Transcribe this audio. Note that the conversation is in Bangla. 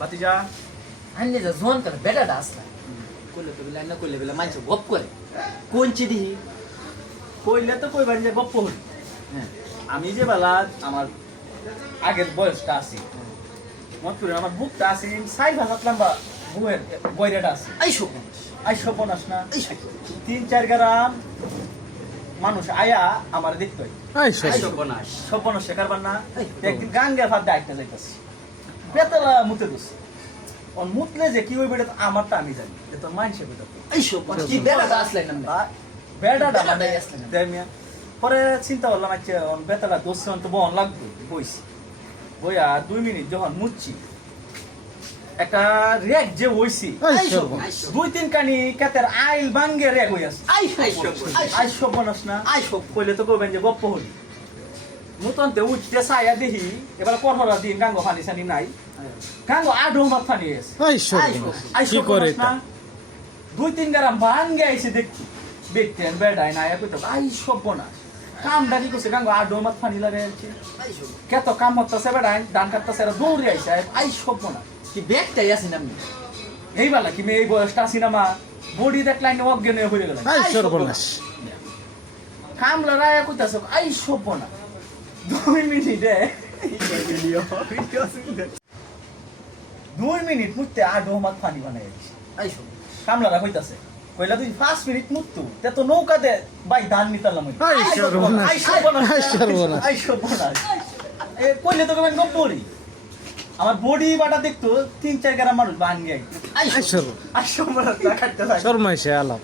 বাতিজা আনলে যা জোন করে বেটাটা আসলা কইলে তো বলে না কইলে বলে মানুষ গপ করে কোনচি দিহি কইলে তো কইবেন যে গপ্প হই হ্যাঁ আমি যে বেলা আমার আগের বয়সটা আছে মত করে আমার বুকটা আছে সাইড হাত লম্বা বুয়ের বইরেটা আছে আইসো আই সপনাস না আইসো 3-4 গ্রাম মানুষ আয়া আমার দেখতে আইসো বনাস সপনা শেখারবার না এই তো। একদিন গাঙ্গে ভাত ডাইতে যাইতাছি বেতলা মুতে দোস অন মুতলে যে কি হইবে এটা তো আমারটা আমি জানি এটা তো মাইন্ডসে বেটা আইসো কি বেটাটা আসলে না বেটাটা বেটাটাই মানে আসলে না। দেমিয়া পরে চিন্তা করলাম আচ্ছা অন বেতলা দোষ অন্ত বহন লাগবে বইছি বইয়া 2 মিনিট যখন মুচ্ছি একটা রেক যে হইছি আইসো 2-3 কানি কাতের আইল বাঙ্গে রেক হই আছে আইসো আই সপনাস না আইসো কইলে তো কইবেন যে গপ্প হলি মুতনতে উঠতে সায়া দেখি এবার করহরা দিন গাঙ্গো ফানি সানি নাই গাঙ্গো আডো মাত ফানি আছে আইসো কি করে তা? 2-3 গ্রাম ভাঙ্গে আইছে দেখি বেটেন বেড়াই না একই তো আই সপনাস কাম ডাকি কইছে গাঙ্গো আডো মাত ফানি লাগাই আছে আইসো কত কাম হতাছে বেড়াই ডান কাটতাছে আর দৌড়ে আইছে আই সপনাস কি বেগটাই আছে না এই বালা কি মে এই বয়সটা সিনেমা বডি দেখলাই অজ্ঞান হয়ে গেল আই সর্বনাশ কামলা রায় কইতাছে আই সপনাস 2 মিনিটে 2 মিনিট মুততে আডো মাত ফানি বানাই দিছে আইসো কামলারা কইতাছে কইলা তুই 5 মিনিট মুততু তে তো নৌকাতে বাই ধান নিতালাম আই সর্বনাশ আই সর্বনাশ আই সর্বনাশ এ কইলে তো কেমন গপ বলি আমার বডি বাটা দেখতো 3-4 গ্রাম মানুষ বান গিয়ে আই সর্বনাশ আর সর্বনাশ কাটতে থাকে শর্মাইছে আলাপ